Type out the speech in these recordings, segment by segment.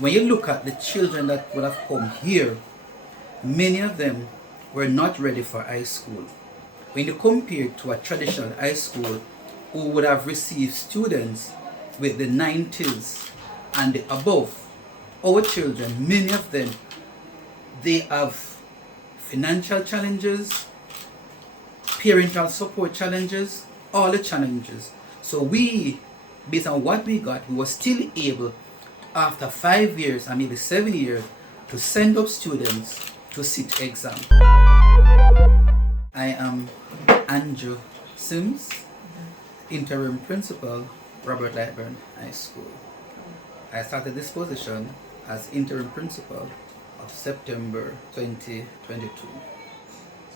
When you look at the children that would have come here, many of them were not ready for high school. When you compare it to a traditional high school who would have received students with the 90s and the above, our children, many of them, they have financial challenges, parental support challenges, all the challenges. So we, based on what we got, we were still able, after 5 years and maybe 7 years, to send up students to sit exam. I am Andrew Sims, interim principal, Robert Lightbourne High School. I started this position as interim principal of September 2022.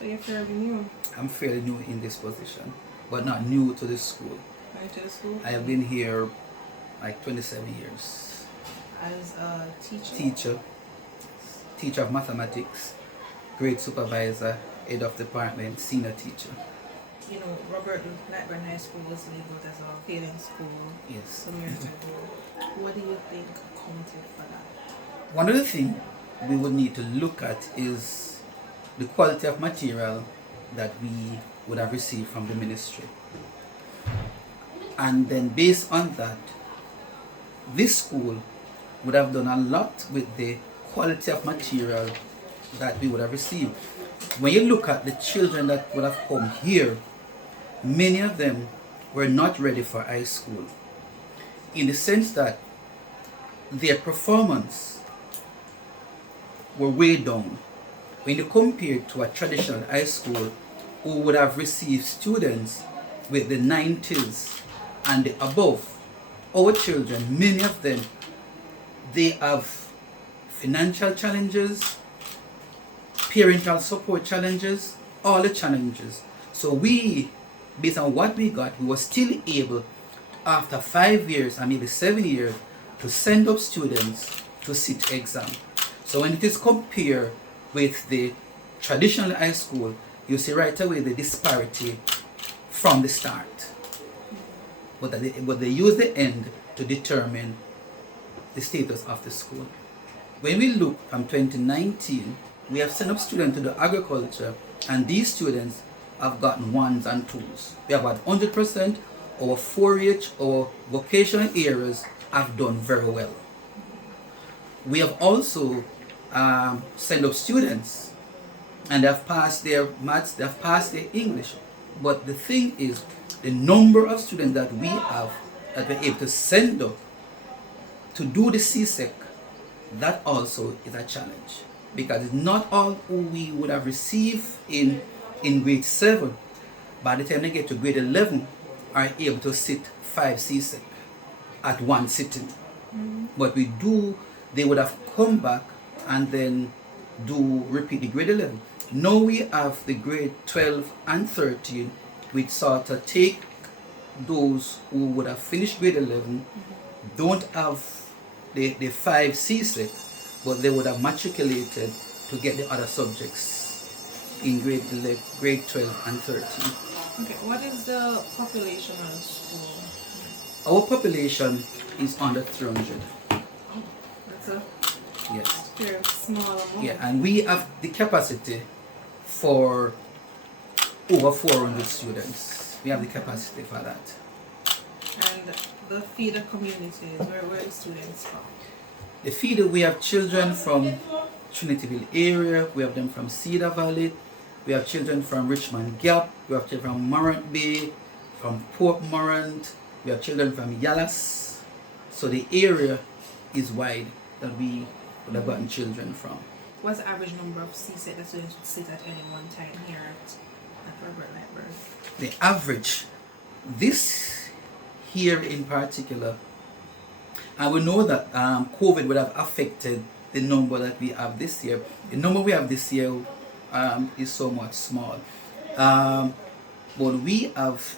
So you're fairly new? I'm fairly new in this position, but not new to the school. New to the school? I have been here like 27 years. As a teacher? Teacher of mathematics, grade supervisor, head of department, senior teacher. You know, Robert Lightbourne High School was labeled as a failing school some years ago. What do you think accounted for that? One of the things we would need to look at is the quality of material that we would have received from the ministry. And then based on that, this school would have done a lot with the quality of material that we would have received. When you look at the children that would have come here, many of them were not ready for high school, in the sense that their performance were way down. When you compare it to a traditional high school who would have received students with the 90s and the above, our children, many of them, they have financial challenges, parental support challenges, all the challenges. So we, based on what we got, we were still able, after 5 years and maybe 7 years, to send up students to sit exam. So when it is compared with the traditional high school, you see right away the disparity from the start. But they use the end to determine the status of the school. When we look from 2019, we have sent up students to the agriculture, and these students have gotten 1s and 2s. We have had 100%, our 4-H, our vocational areas have done very well. We have also sent up students, and they have passed their maths, they have passed their English. But the thing is, the number of students that we have that we're able to send up to do the CSEC, that also is a challenge, because it's not all who we would have received in grade 7, by the time they get to grade 11, are able to sit 5 CSEC at one sitting. But they would have come back and then repeat the grade 11. Now we have the grade 12 and 13, which sort of take those who would have finished grade 11, don't have the 5 CSEC, but they would have matriculated to get the other subjects in grade 12 and 13. Okay, what is the population of the school? Our population is under 300. Oh, that's a very small amount. Yeah, and we have the capacity for over 400 students. We have the capacity for that. And the feeder communities, where are the students from? The feeder, we have children from Trinityville area, we have them from Cedar Valley, we have children from Richmond Gap, we have children from Morant Bay, from Port Morant, we have children from Yallas. So the area is wide that we would have gotten children from. What's the average number of CSEC that students would sit at any one time here at Robert Lightbourne? The average, this here in particular, and we know that COVID would have affected the number that we have this year. The number we have this year is somewhat small. But we have,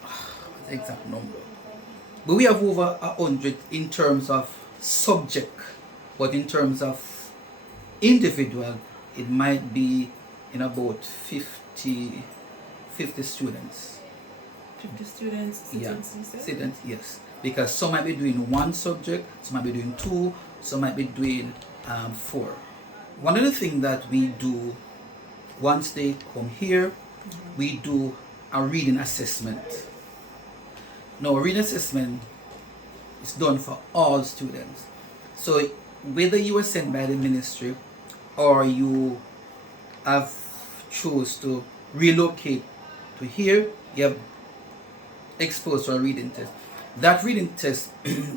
what's the exact number? But we have over 100 in terms of subject, but in terms of individual, it might be in about 50 students. 50 students sitting CSEC? Students, yes. Because some might be doing one subject, some might be doing 2, some might be doing 4. One of the things that we do once they come here, we do a reading assessment. Now, reading assessment is done for all students. So whether you were sent by the ministry or you have chose to relocate to here, you have exposed to a reading test. That reading test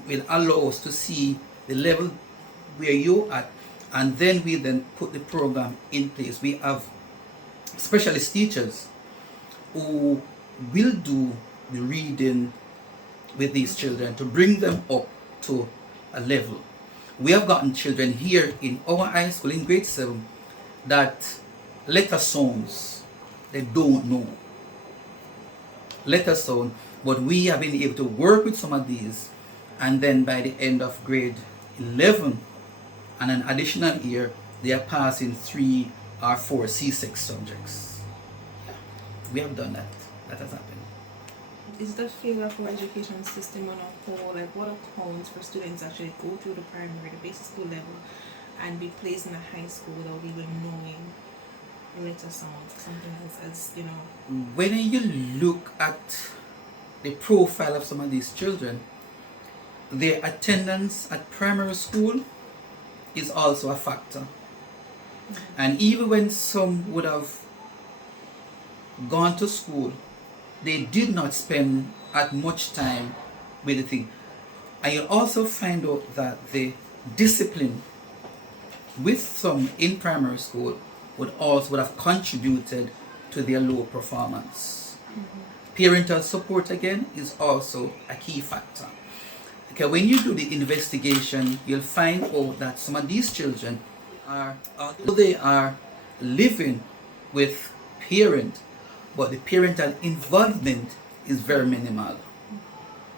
will allow us to see the level where you're at, and then we then put the program in place. We have specialist teachers who will do the reading with these children to bring them up to a level. We have gotten children here in our high school in grade 7 that letter sounds they don't know. Letter sound, but we have been able to work with some of these, and then by the end of grade 11 and an additional year, they are passing 3 or 4 CSEC subjects. We have done that. That has happened. Is the failure of our education system on a whole, like what accounts for students actually go through the primary, the basic school level, and be placed in a high school without even knowing letter sounds, something as you know? When you look at the profile of some of these children, their attendance at primary school is also a factor. And even when some would have gone to school, they did not spend as much time with the thing. And you'll also find out that the discipline with some in primary school would have contributed to their low performance. Parental support again is also a key factor. Okay, when you do the investigation, you'll find out that some of these children they are living with parents, but the parental involvement is very minimal.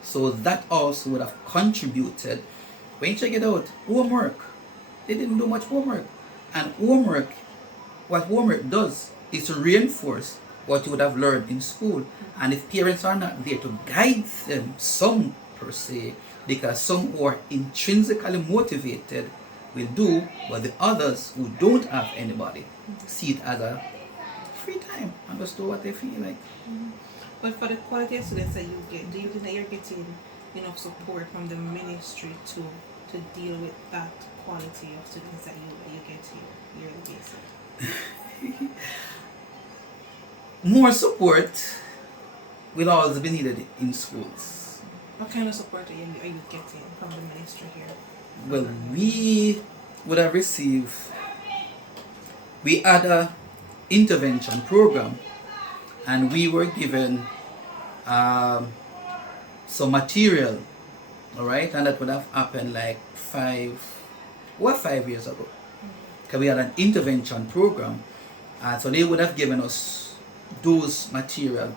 So that also would have contributed. When you check it out, homework, they didn't do much homework. And what homework does is to reinforce what you would have learned in school. And if parents are not there to guide them, some per se, because some who are intrinsically motivated will do, but the others who don't have anybody see it as a free time and just do what they feel like. But for the quality of students that you get, do you think that you're getting enough support from the ministry to deal with that quality of students that you get here yearly basis? More support will always be needed in schools. What kind of support are you getting from the ministry here? Well, we would have received, we had a intervention program, and we were given some material, all right, and that would have happened like 5 years ago. Because we had an intervention program, so they would have given us those material,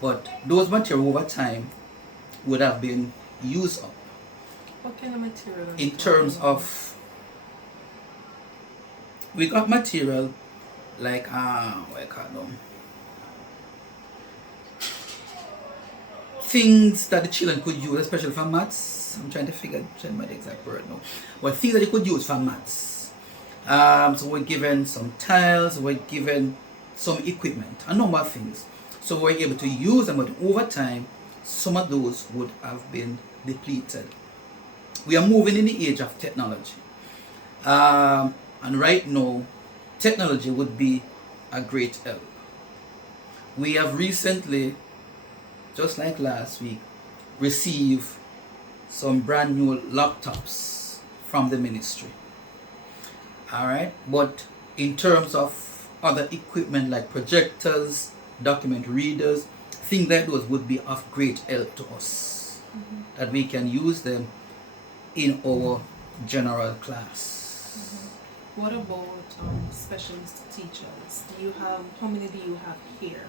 but those material over time would have been used up. What kind of material? In terms of, we got material like what I call them, things that the children could use, especially for maths. I'm trying to figure out the exact word now, but things that they could use for maths. So we're given some tiles, we're given some equipment, a number of things. So we're able to use them, but over time, some of those would have been depleted. We are moving in the age of technology. And right now, technology would be a great help. We have recently, just like last week, received some brand new laptops from the ministry. Alright, but in terms of other equipment like projectors, document readers, things like those would be of great help to us, that we can use them in our general class. What about specialist teachers? How many do you have here?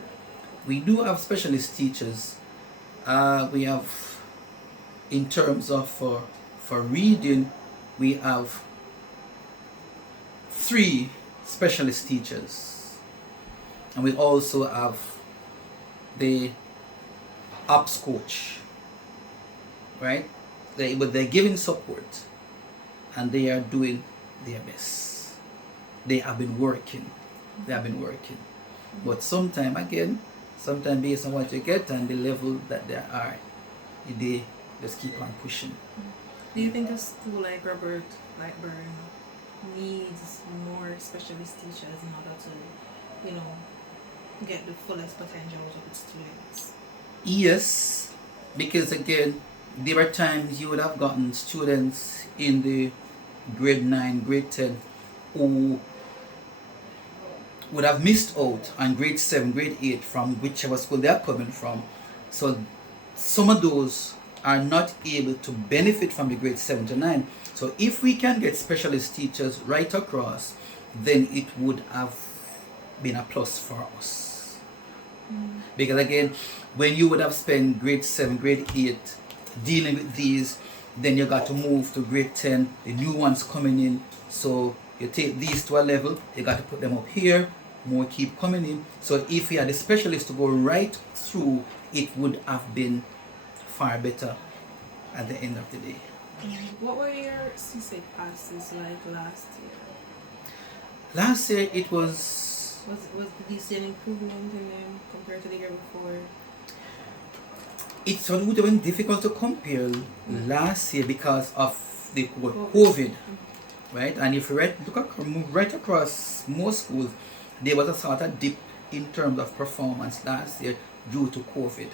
We do have specialist teachers. We have, in terms of for reading, we have 3 specialist teachers, and we also have the ops coach, right? They're giving support, and they are doing their best. They have been working. They have been working. But sometimes based on what you get and the level that they are, they just keep on pushing. Do you think a school like Robert Lightbourne needs more specialist teachers in order to, get the fullest potential out of its students? Yes, because again, there were times you would have gotten students in the grade 9, grade 10 who would have missed out on grade 7, grade 8 from whichever school they are coming from. So some of those are not able to benefit from the grade 7 to 9. So if we can get specialist teachers right across, then it would have been a plus for us. Because again, when you would have spent grade 7, grade 8 dealing with these, then you got to move to grade 10, the new ones coming in. So you take these to a level, you got to put them up here, more keep coming in. So if we had a specialist to go right through, it would have been far better at the end of the day. What were your CSEC passes like last year? Last year it was Did you see an improvement in them compared to the year before? It would have been difficult to compare last year because of the COVID, right? And if you move right across most schools, there was a sort of dip in terms of performance last year due to COVID.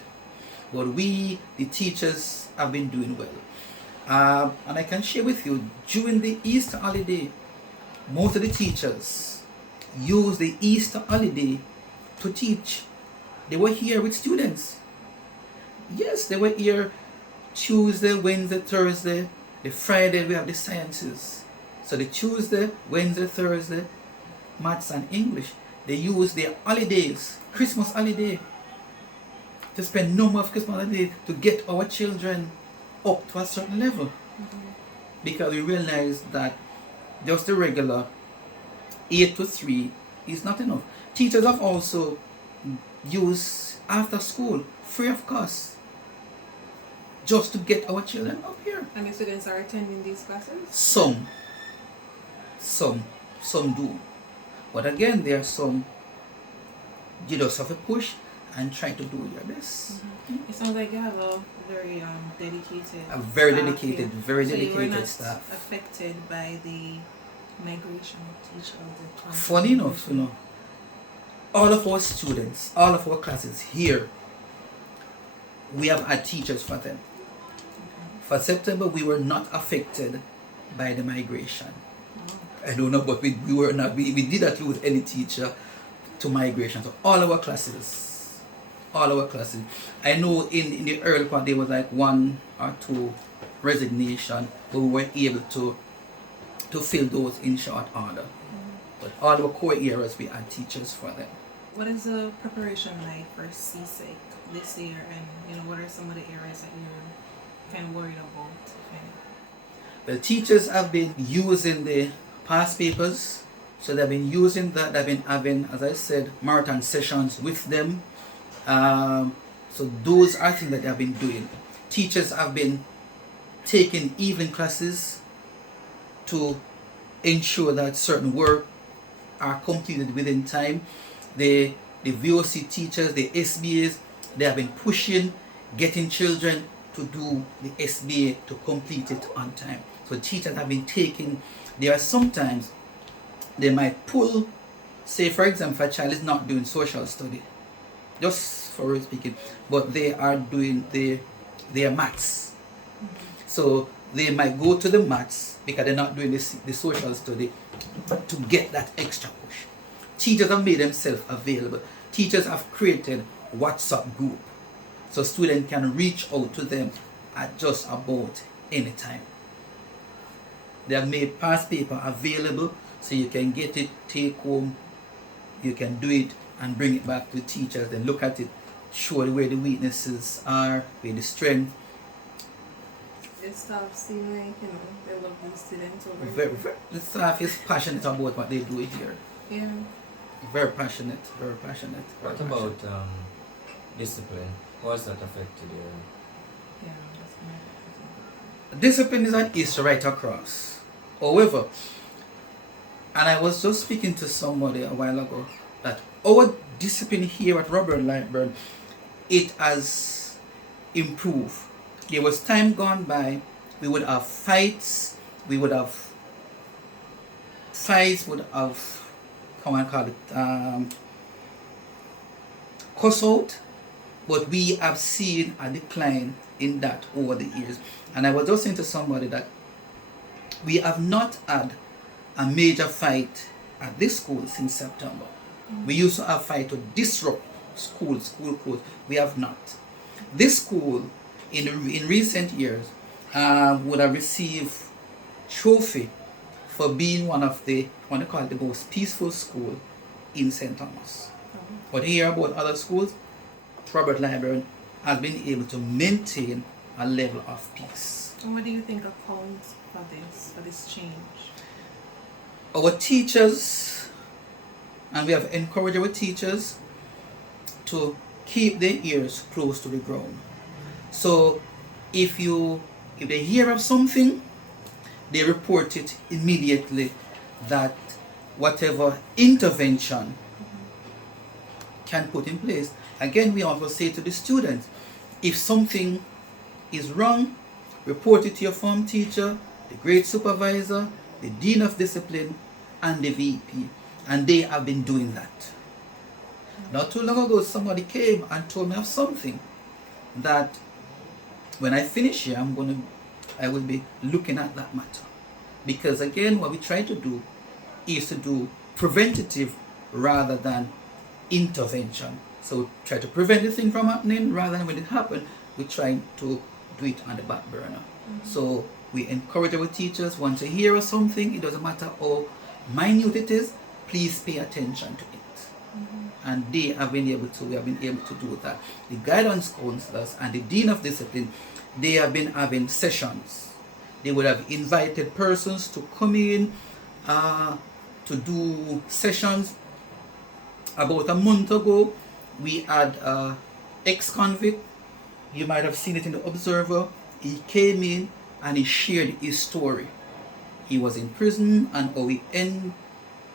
But we, the teachers, have been doing well. And I can share with you, during the Easter holiday, most of the teachers used the Easter holiday to teach. They were here with students. Yes, they were here Tuesday, Wednesday, Thursday. The Friday we have the sciences. So the Tuesday, Wednesday, Thursday, maths and English. They use their holidays, Christmas holiday, to spend number of Christmas holidays to get our children up to a certain level. Because we realize that just the regular 8 to 3 is not enough. Teachers have also used after school, free of cost, just to get our children up here. And the students are attending these classes? Some do. But again, there are some, you just have to push and try to do your best. It sounds like you have a very dedicated very so you were dedicated not staff. affected by the migration of teachers. Funny enough, all of our students, all of our classes here, we have had teachers for them. For September, we were not affected by the migration. I don't know, but we were not. We did not lose any teacher to migration. So all our classes. I know in the early part there was like 1 or 2 resignation, but we were able to fill those in short order. But all our core areas we had teachers for them. What is the preparation like for CSEC this year, and what are some of the areas that you're kind of worried about? Well, teachers have been using the past papers, so they've been using that. They've been having, as I said, marathon sessions with them. So those are things that they have been doing. Teachers have been taking evening classes to ensure that certain work are completed within time. The VOC teachers, the SBAs, they have been pushing, getting children to do the SBA to complete it on time. So teachers have been taking, there are sometimes they might pull, say for example, if a child is not doing social study, just for speaking, but they are doing their maths. So they might go to the maths because they're not doing the social study to get that extra push. Teachers have made themselves available. Teachers have created WhatsApp group so students can reach out to them at just about any time. They have made past paper available so you can get it, take home, you can do it and bring it back to teachers and look at it, show where the weaknesses are, where the strength. The staff seem like, they love these students over here. The staff is passionate about what they do here. Yeah. Very passionate. What about discipline? How has that affected you? Yeah, that's my discipline is an issue right across. However, and I was just speaking to somebody a while ago, that our discipline here at Robert Lightbourne, it has improved. There was time gone by, we would have fights, we would have come and call it, cuss out, but we have seen a decline in that over the years. And I was just saying to somebody that we have not had a major fight at this school since September. We used to have fight to disrupt school clothes. We have not. This school in recent years would have received trophy for being one of the most peaceful school in St. Thomas. But here about other schools, Robert Lightbourne has been able to maintain a level of peace. And what do you think accounts for this change? Our teachers, and we have encouraged our teachers to keep their ears close to the ground. So if they hear of something, they report it immediately, that whatever intervention can put in place. Again, we also say to the students, if something is wrong, report it to your form teacher, the grade supervisor, the dean of discipline, and the VP. And they have been doing that. Not too long ago, somebody came and told me of something that when I finish here, I will be looking at that matter. Because again, what we try to do is to do preventative rather than intervention. So try to prevent the thing from happening rather than when it happens, we try to do it on the back burner. So we encourage our teachers, once they hear of something, it doesn't matter how minute it is, please pay attention to it. And we have been able to do that. The guidance counselors and the dean of discipline, they have been having sessions. They would have invited persons to come in to do sessions. About a month ago, we had ex-convict. You might have seen it in the Observer. He came in and he shared his story. He was in prison and how he ended,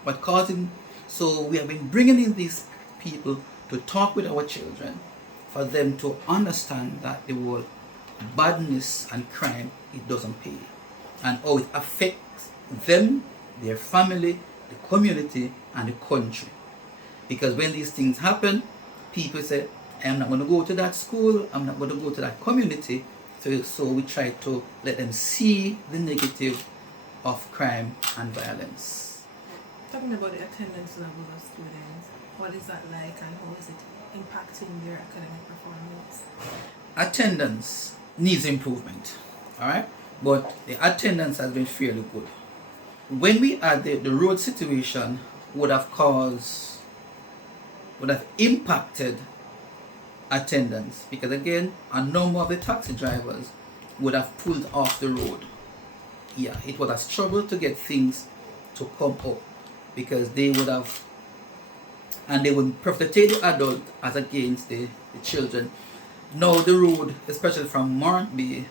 what caused him. So we have been bringing in these people to talk with our children, for them to understand that the word badness and crime, it doesn't pay, and how it affects them, their family, the community, and the country. Because when these things happen, people say, I'm not going to go to that school, I'm not going to go to that community. So we try to let them see the negative of crime and violence. Talking about the attendance level of students, what is that like and how is it impacting their academic performance? Attendance needs improvement, alright? But the attendance has been fairly good. When we had the road situation would have impacted attendance, because again, a number of the taxi drivers would have pulled off the road. Yeah, it was a struggle to get things to come up, because they would have, and they would prefer to take the adult as against the children. Now the road, especially from Morant Bay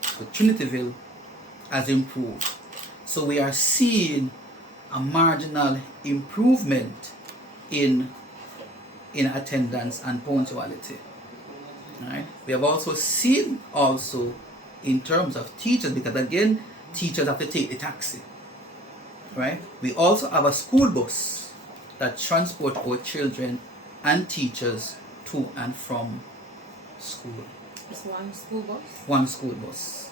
to Trinityville, has improved. So we are seeing a marginal improvement in attendance and punctuality. Right? We have also seen in terms of teachers, because again, teachers have to take the taxi. Right? We also have a school bus that transport our children and teachers to and from school. It's one school bus? One school bus.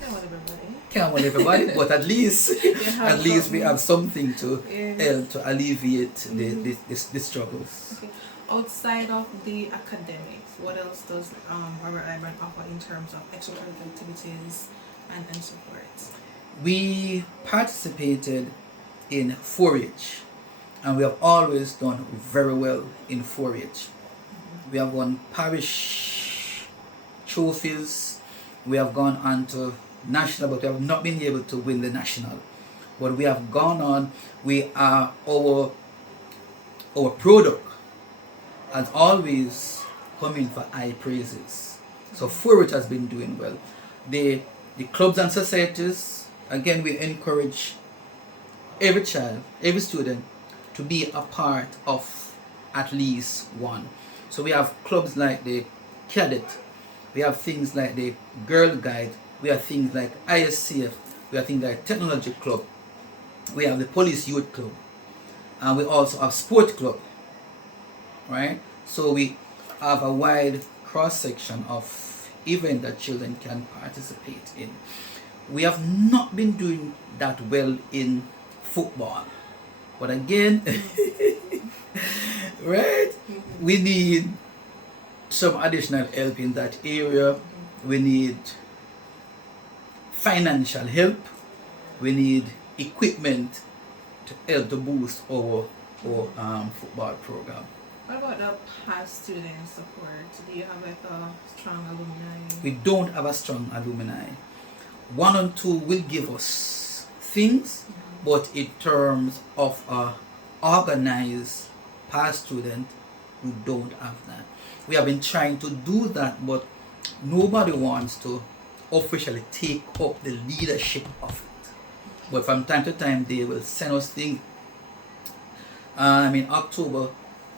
Can't want everybody. Can't want everybody, but at least we have something to help to alleviate the struggles. Okay. Outside of the academics, what else does Robert Lightbourne offer in terms of extracurricular activities and support? We participated in 4-H, and we have always done very well in 4-H. We have won parish trophies. We have gone on to national, but we have not been able to win the national. But we have gone on. We are our product has always come in for high praises. So 4-H has been doing well. The clubs and societies again, we encourage every child, every student to be a part of at least one. So we have clubs like the Cadet, we have things like the Girl Guide, we have things like ISCF, we have things like Technology Club, we have the Police Youth Club, and we also have Sport Club, right? So we have a wide cross section of events that children can participate in. We have not been doing that well in football, but again, right, we need some additional help in that area. We need financial help, we need equipment to help to boost our football program. What about the past student support? Do you have like a strong alumni? We don't have a strong alumni. 1 and 2 will give us things, but in terms of a organized past student, we don't have that. We have been trying to do that, but nobody wants to officially take up the leadership of it. But from time to time, they will send us things. In October,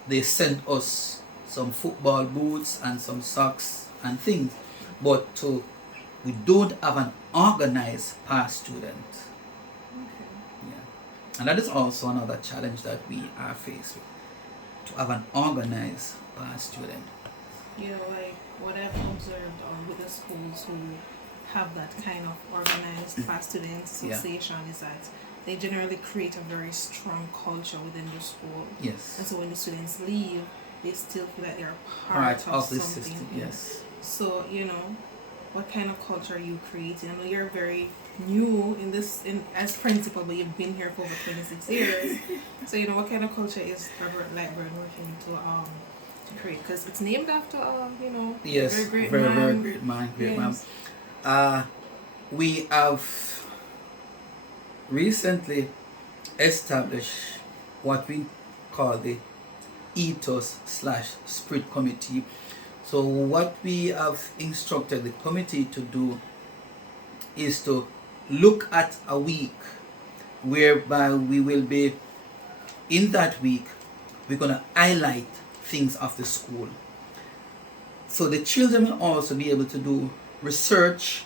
they sent us some football boots and some socks and things, but we don't have an organized past student. Okay. Yeah. And that is also another challenge that we are faced with, to have an organized past student. You know, like what I've observed with the schools who have that kind of organized past student association is that they generally create a very strong culture within the school. Yes. And so when the students leave, they still feel like they're Part part of the something. system. Yes. So, what kind of culture are you creating? I know you're very new as principal, but you've been here for over 26 years. So, what kind of culture is Robert Lightbourne working to create? Because it's named after, Yes, very great very man. great man, great Yes. man. We have recently established what we call the ethos/spirit committee. So what we have instructed the committee to do is to look at a week whereby we will be, in that week, we're going to highlight things of the school. So the children will also be able to do research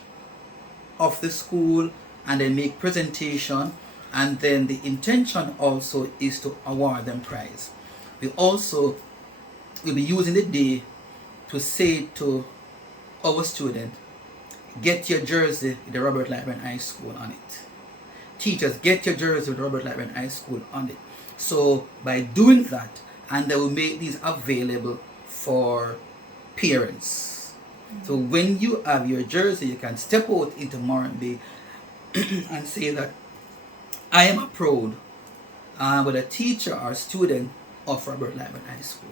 of the school and then make presentation, and then the intention also is to award them prize. We also will be using the day to say to our student, get your jersey with the Robert Lightbourne High School on it. Teachers, get your jersey with the Robert Lightbourne High School on it. So by doing that, and they will make these available for parents. So when you have your jersey, you can step out into Moranbay and say that I am a proud with a teacher or student of Robert Lightbourne High School.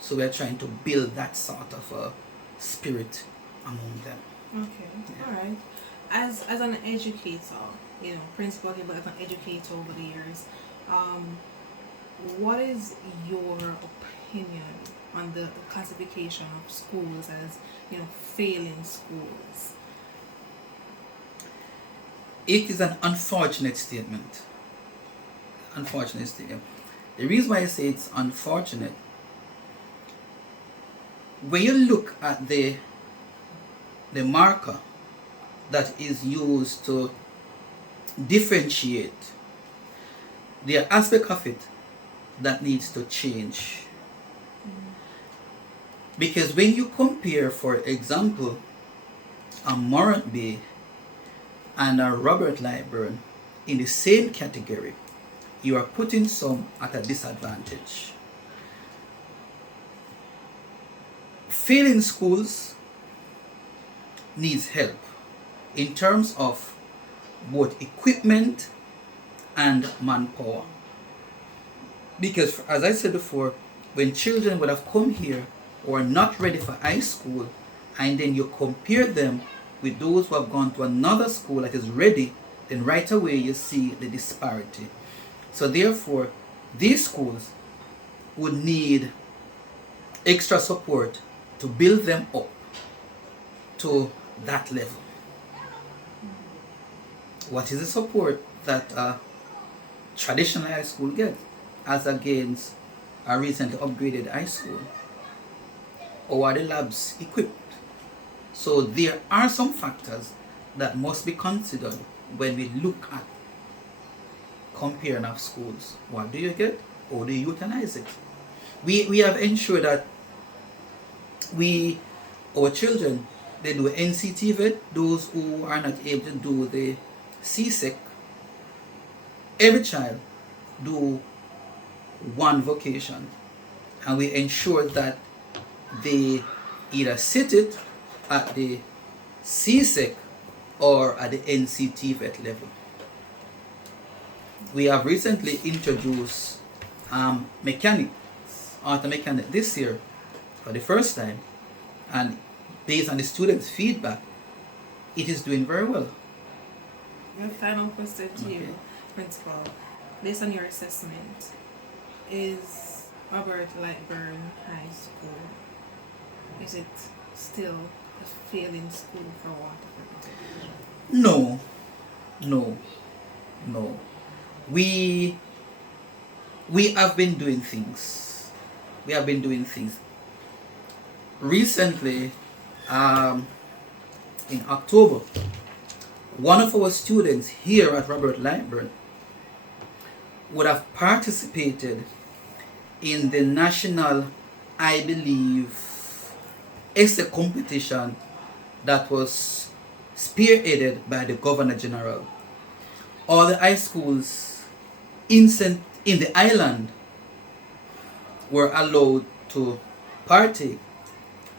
So we are trying to build that sort of a spirit among them. Okay, Yeah. all right. As an educator, principal here, but as an educator over the years, what is your opinion on the classification of schools as, failing schools? It is an unfortunate statement. Unfortunate statement. The reason why I say it's unfortunate, when you look at the marker that is used to differentiate, there are aspects of it that needs to change. Because when you compare, for example, a Moranbay and a Robert Lightbourne in the same category, you are putting some at a disadvantage. Failing schools needs help in terms of both equipment and manpower. Because as I said before, when children would have come here or are not ready for high school, and then you compare them with those who have gone to another school that is ready, then right away you see the disparity. So therefore, these schools would need extra support to build them up to that level. What is the support that a traditional high school gets as against a recently upgraded high school? Or are the labs equipped? So there are some factors that must be considered when we look at comparing of schools. What do you get? Or do you utilize it? We have ensured that our children, they do NCT vet, those who are not able to do the CSEC. Every child do one vocation, and we ensure that they either sit it at the CSEC or at the NCT vet level. We have recently introduced auto mechanic this year for the first time, and based on the students' feedback, it is doing very well. Your final question to you, Principal, based on your assessment, is Robert Lightbourne High School, is it still a failing school for want of reputation? No. We have been doing things. Recently, in October, one of our students here at Robert Lightbourne would have participated in the national, I believe, essay competition that was spearheaded by the Governor General. All the high schools in the island were allowed to partake.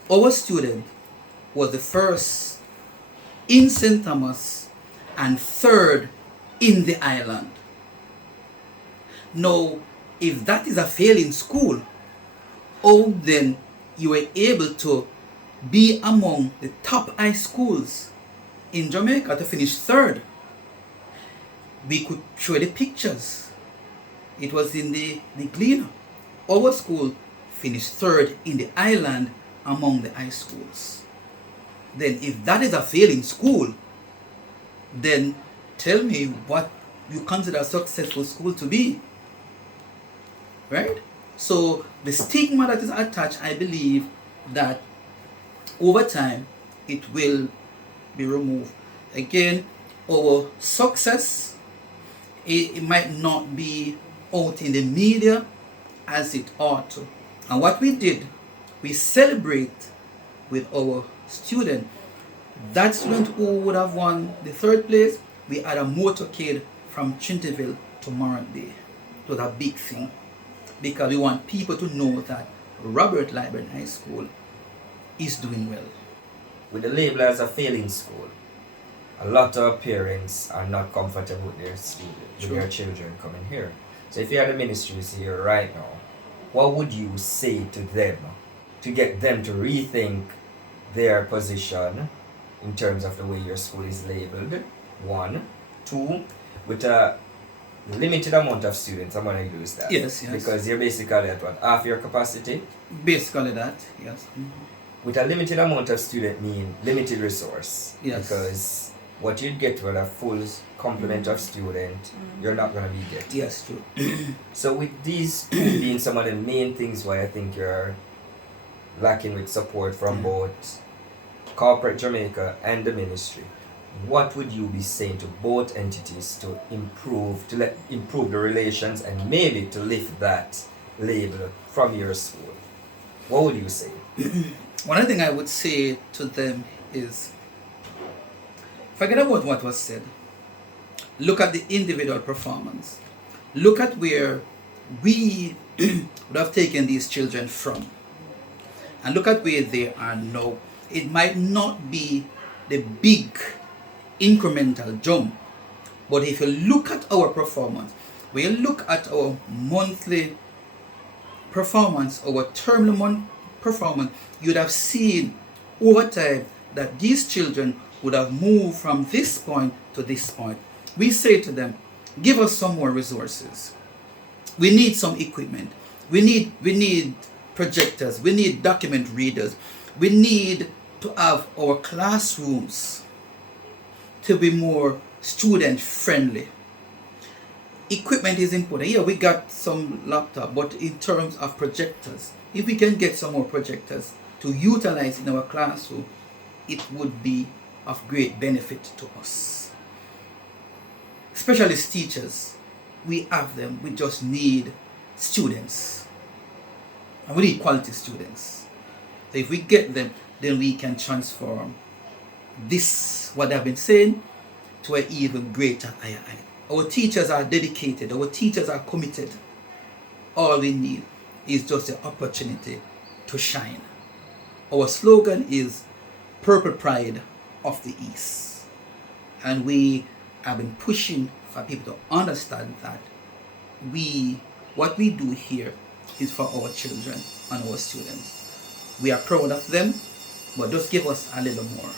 Our student was the first in St. Thomas and third in the island. Now, if that is a failing school, how then you were able to be among the top high schools in Jamaica to finish third? We could show the pictures. It was in the Gleaner. Our school finished third in the island among the high schools. Then if that is a failing school, then tell me what you consider a successful school to be. Right? So the stigma that is attached, I believe that over time it will be removed. Again, our success, it might not be out in the media as it ought to. And what we did, we celebrate with our student. That student who would have won the third place, we had a motorcade from Trinity to Morant-Bay. It was a big thing, because we want people to know that Robert Lightbourne High School is doing well. With the label as a failing school, a lot of parents are not comfortable with their students, with their children coming here. So if you had the ministries here right now, what would you say to them to get them to rethink their position in terms of the way your school is labeled? 1. 2, with a limited amount of students, I'm going to use that. Yes. Because you're basically at what, half your capacity? Basically that, yes. With a limited amount of student mean limited resource. Yes. Because what you'd get with a full complement of student, you're not going to be getting. Yes, true. So with these two being some of the main things why I think you're lacking with support from both corporate Jamaica and the ministry, what would you be saying to both entities to improve the relations and maybe to lift that label from your school? What would you say? One thing I would say to them is, forget about what was said. Look at the individual performance. Look at where we would have taken these children from. And look at where they are now. It might not be the big incremental jump, but if you look at our performance, when you look at our monthly performance, our terminal month performance, you'd have seen over time that these children would have moved from this point to this point. We say to them, give us some more resources. We need some equipment. We need projectors. We need document readers. We need to have our classrooms to be more student friendly. Equipment is important. Yeah, we got some laptop, but in terms of projectors, if we can get some more projectors to utilize in our classroom, it would be of great benefit to us. Specialist teachers, we have them, we just need students. And we need quality students. So if we get them, then we can transform this, what I've been saying, to an even greater higher height. Our teachers are dedicated, our teachers are committed. All we need is just the opportunity to shine. Our slogan is Purple Pride of the East. And we have been pushing for people to understand that what we do here is for our children and our students. We are proud of them, but just give us a little more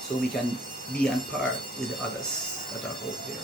so we can be on par with the others that are out there.